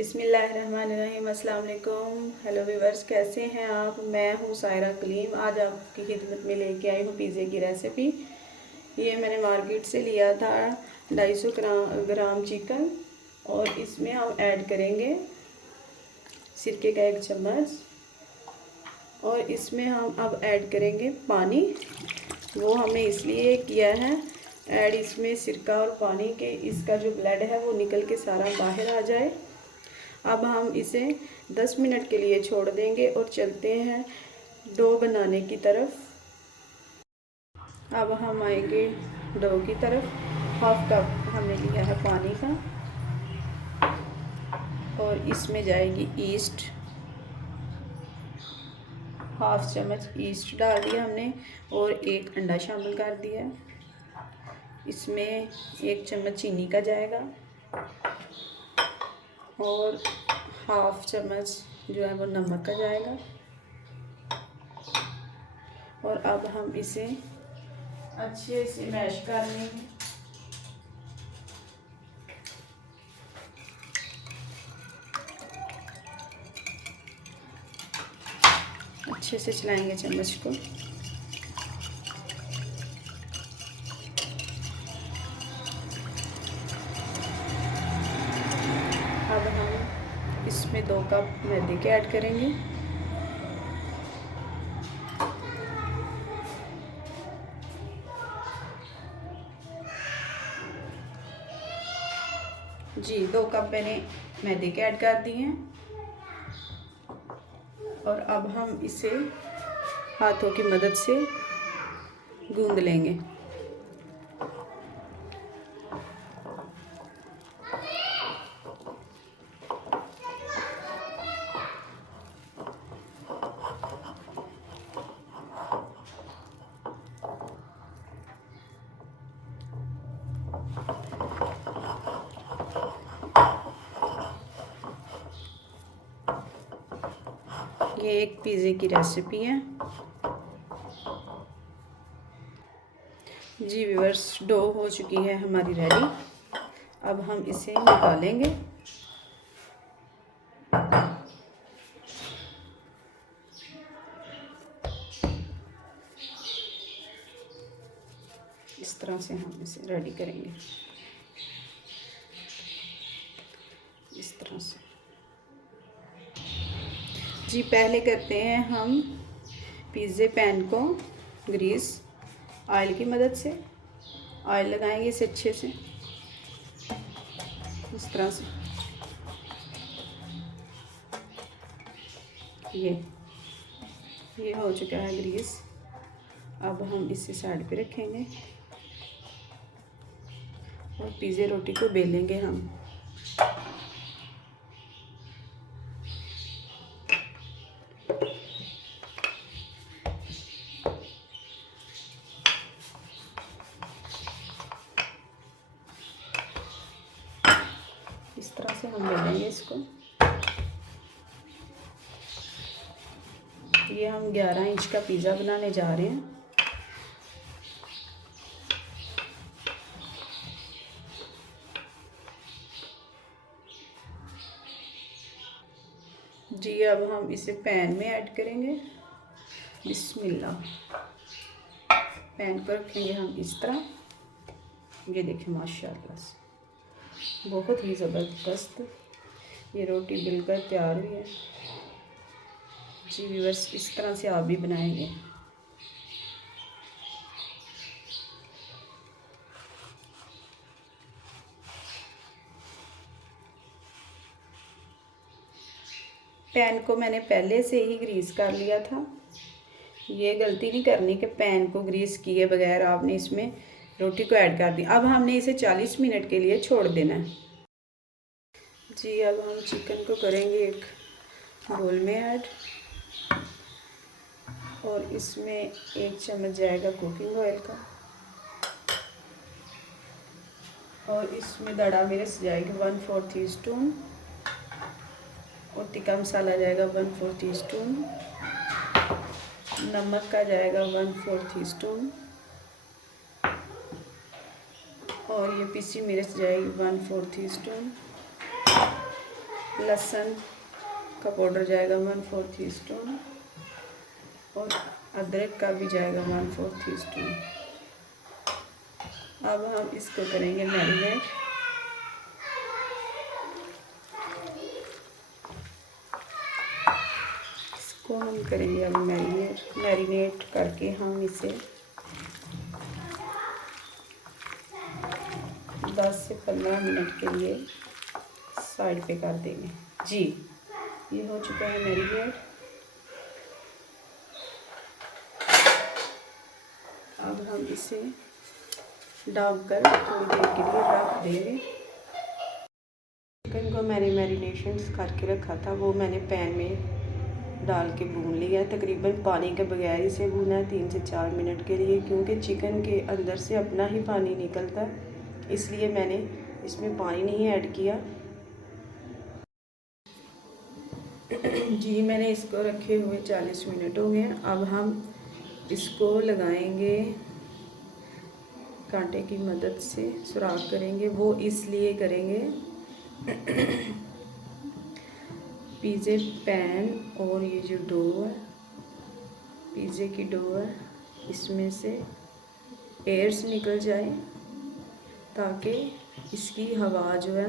बिस्मिल्लाहिर्रहमानिर्रहीम। अस्सलाम वालेकुम। हेलो व्यूवर्स, कैसे हैं आप? मैं हूँ सायरा कलीम। आज आपकी खिदमत में लेके आई हूँ पिज़्ज़े की रेसिपी। ये मैंने मार्केट से लिया था 250 ग्राम चिकन, और इसमें हम ऐड करेंगे सिरके का 1 चम्मच, और इसमें हम अब ऐड करेंगे पानी। वो हमने इसलिए किया है ऐड इसमें सिरका और पानी के, इसका जो ब्लड है वो निकल के सारा बाहर आ जाए। अब हम इसे 10 मिनट के लिए छोड़ देंगे और चलते हैं डो बनाने की तरफ। अब हम आएंगे डो की तरफ। 1/2 कप हमने लिया है पानी का, और इसमें जाएगी ईस्ट। 1/2 चम्मच ईस्ट डाल दिया हमने, और 1 अंडा शामिल कर दिया। इसमें 1 चम्मच चीनी का जाएगा, और 1/2 चम्मच जो है वो नमक का जाएगा। और अब हम इसे अच्छे से मैश कर लेंगे। अच्छे से चलाएंगे चम्मच को। अब हम इसमें 2 कप मैदे के ऐड करेंगे। जी 2 कप मैंने मैदे के ऐड कर दिए हैं, और अब हम इसे हाथों की मदद से गूंद लेंगे। ये एक पिज़्ज़े की रेसिपी है। जी व्यूअर्स, डो हो चुकी है हमारी रेडी। अब हम इसे निकालेंगे। इस तरह से हम इसे रेडी करेंगे, इस तरह से। जी पहले करते हैं हम पिज़्ज़े पैन को ग्रीस ऑयल की मदद से। ऑयल लगाएंगे इसे अच्छे से, इस तरह से। ये हो चुका है ग्रीस। अब हम इसे साइड पे रखेंगे, और पिज़्ज़े रोटी को बेलेंगे हम। इस तरह से हम बेलेंगे इसको। ये हम 11 इंच का पिज़्ज़ा बनाने जा रहे हैं। जी अब हम इसे पैन में ऐड करेंगे। बिस्मिल्लाह। पैन पर रखेंगे हम इस तरह। ये देखिए माशाल्लाह से बहुत ही ज़बरदस्त ये रोटी बिल्कुल तैयार हुई है। जी व्यूअर्स, इस तरह से आप भी बनाएंगे। पैन को मैंने पहले से ही ग्रीस कर लिया था। ये गलती नहीं करनी कि पैन को ग्रीस किए बगैर आपने इसमें रोटी को ऐड कर दी। अब हमने इसे 40 मिनट के लिए छोड़ देना है। जी अब हम चिकन को करेंगे एक बोल में ऐड, और इसमें 1 चम्मच जाएगा कुकिंग ऑयल का, और इसमें दड़ा मिर्च जाएगी 1/4 टीस्पून, और टिक्का मसाला जाएगा 1/4 टीस्पून, नमक का जाएगा 1/4 टीस्पून, और ये पीसी मिर्च जाएगी 1/4 टीस्पून, लहसुन का पाउडर जाएगा 1/4 टीस्पून और अदरक का भी जाएगा 1/4 टीस्पून। अब हम इसको करेंगे मैरिनेट। इसको हम करेंगे अब मैरिनेट करके हम इसे 10 से 15 मिनट के लिए साइड पे कर देंगे। जी, ये हो चुका है मैरिनेट। अब हम इसे ढककर थोड़ी देर के लिए रख देंगे। चिकन को मैंने मैरिनेशन करके रखा था, वो मैंने पैन में डाल के भून लिया। तकरीबन पानी के बगैर इसे भूना है 3 से 4 मिनट के लिए, क्योंकि चिकन के अंदर से अपना ही पानी निकलता है, इसलिए मैंने इसमें पानी नहीं ऐड किया। जी, मैंने इसको रखे हुए 40 मिनट हो गए। अब हम इसको लगाएंगे कांटे की मदद से, सुराख करेंगे। वो इसलिए करेंगे पिज़्ज़े पैन और ये जो डो है, पिज़्ज़े की डो है, इसमें से एयर्स निकल जाए, ताकि इसकी हवा जो है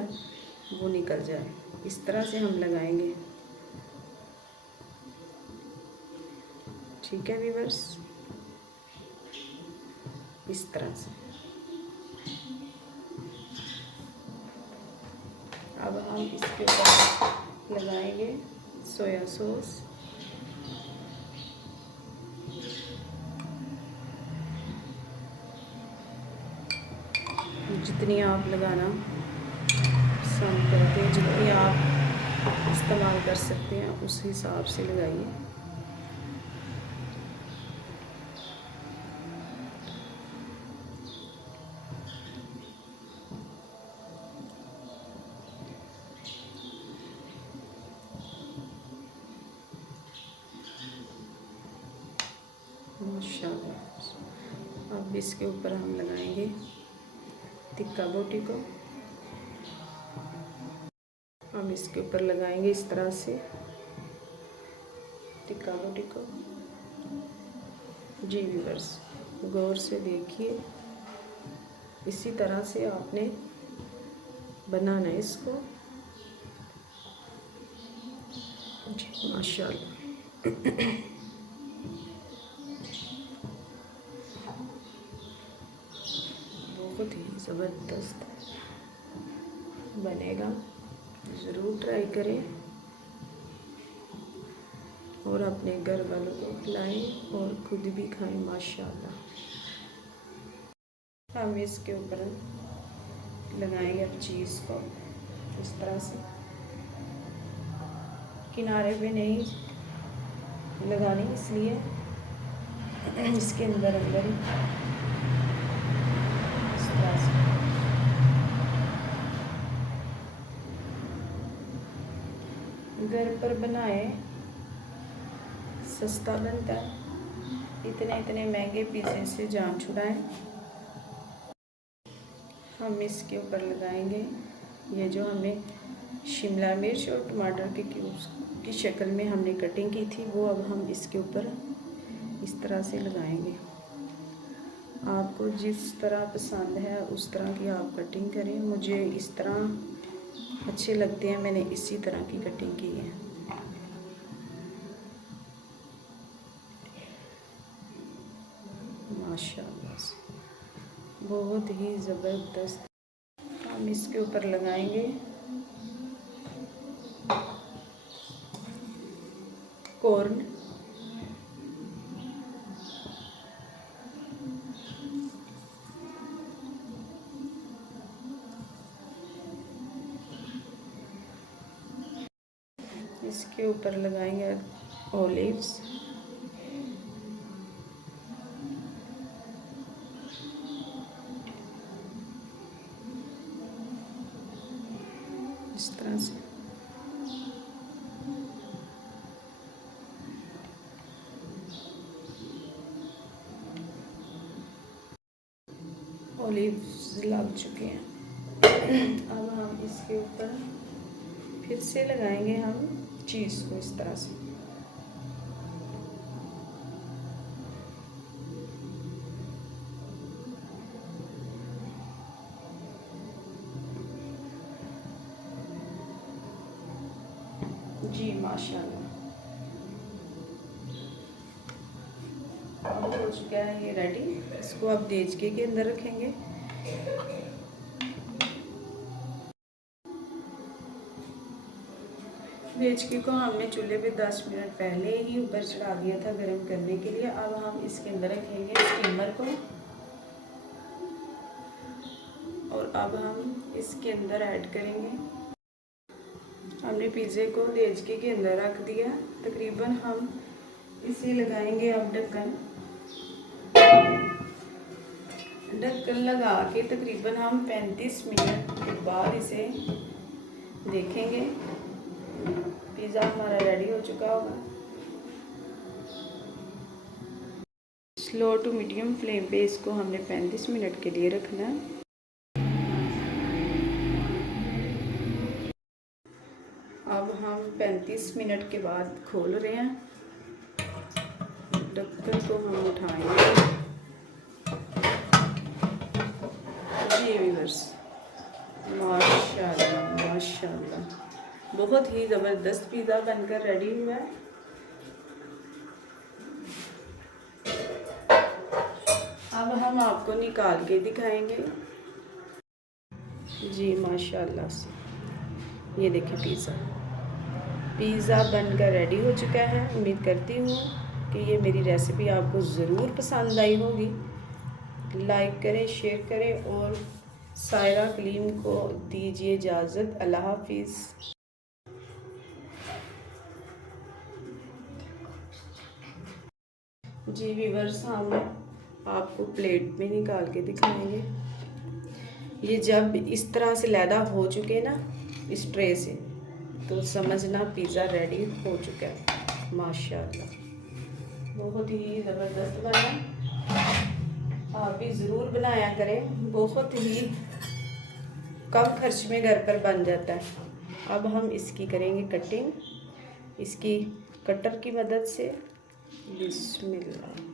वो निकल जाए। इस तरह से हम लगाएंगे। ठीक है व्यूअर्स, इस तरह से। अब हम इसके ऊपर लगाएंगे सोया सॉस। जितनी आप लगाना पसंद करते हैं, जितनी आप इस्तेमाल कर सकते हैं, उस हिसाब से लगाइए। माशाल्लाह। अब इसके ऊपर हम लगाएंगे टिक्का बोटी को। हम इसके ऊपर लगाएंगे इस तरह से टिक्का बोटी को। जी व्यूअर्स, गौर से देखिए, इसी तरह से आपने बनाना है इसको। जी माशाल्लाह। बहुत ही ज़बरदस्त बनेगा, ज़रूर ट्राई करें और अपने घर वालों को खिलाएं और खुद भी खाएं। माशाल्लाह। हम इसके ऊपर लगाएंगे अब चीज़ को इस तरह से, किनारे पे नहीं लगानी, इसलिए इसके अंदर अंदर ही इस तरह से। घर पर बनाए, सस्ता बनता है। इतने महंगे पिज़्ज़े से जान छुड़ाएं। हम इसके ऊपर लगाएंगे ये जो हमें शिमला मिर्च और टमाटर के क्यूब्स की शक्ल में हमने कटिंग की थी, वो अब हम इसके ऊपर इस तरह से लगाएंगे। आपको जिस तरह पसंद है उस तरह की आप कटिंग करें। मुझे इस तरह अच्छे लगते हैं, मैंने इसी तरह की कटिंग की है। माशाल्लाह से बहुत ही ज़बरदस्त। हम इसके ऊपर लगाएंगे कॉर्न। इसके ऊपर लगाएंगे ऑलिव्स। इस तरह से ऑलिव्स लग चुके हैं। अब हम इसके ऊपर फिर से लगाएंगे हम चीज़ को इस तरह से। जी माशाल्लाह, अब हो चुका है ये रेडी। इसको अब देचके के अंदर रखेंगे। देचके को हमने चूल्हे पे 10 मिनट पहले ही ऊपर चढ़ा दिया था गर्म करने के लिए। अब हम इसके अंदर रखेंगे स्टीमर को और अब हम इसके अंदर ऐड करेंगे। हमने पिज़्ज़े को देचके के अंदर रख दिया। तकरीबन हम इसे लगाएंगे अब ढक्कन लगा के तकरीबन हम 35 मिनट के बाद इसे देखेंगे। पिज़्ज़ा हमारा रेडी हो चुका होगा। स्लो टू मीडियम फ्लेम पे इसको हमने 35 मिनट के लिए रखना है। अब हम 35 मिनट के बाद खोल रहे हैं। ढक्कन को हम उठाएंगे। जी व्यूअर्स, माशाल्लाह माशाल्लाह, बहुत ही ज़बरदस्त पिज़्ज़ा बनकर रेडी हुआ है। अब हम आपको निकाल के दिखाएंगे। जी माशाल्लाह से ये देखिए पिज़्ज़ा बनकर रेडी हो चुका है। उम्मीद करती हूँ कि ये मेरी रेसिपी आपको ज़रूर पसंद आई होगी। लाइक करें, शेयर करें और सायरा कलीम को दीजिए इजाज़त। अल्लाह हाफिज़। जी व्यूअर्स, हम आपको प्लेट में निकाल के दिखाएंगे। ये जब इस तरह से लैदा हो चुके ना इस ट्रे से, तो समझना पिज़्ज़ा रेडी हो चुका है। माशाल्लाह, बहुत ही ज़बरदस्त बना। आप भी ज़रूर बनाया करें, बहुत ही कम खर्च में घर पर बन जाता है। अब हम इसकी करेंगे कटिंग, इसकी कटर की मदद से। बिस्मिल्लाह।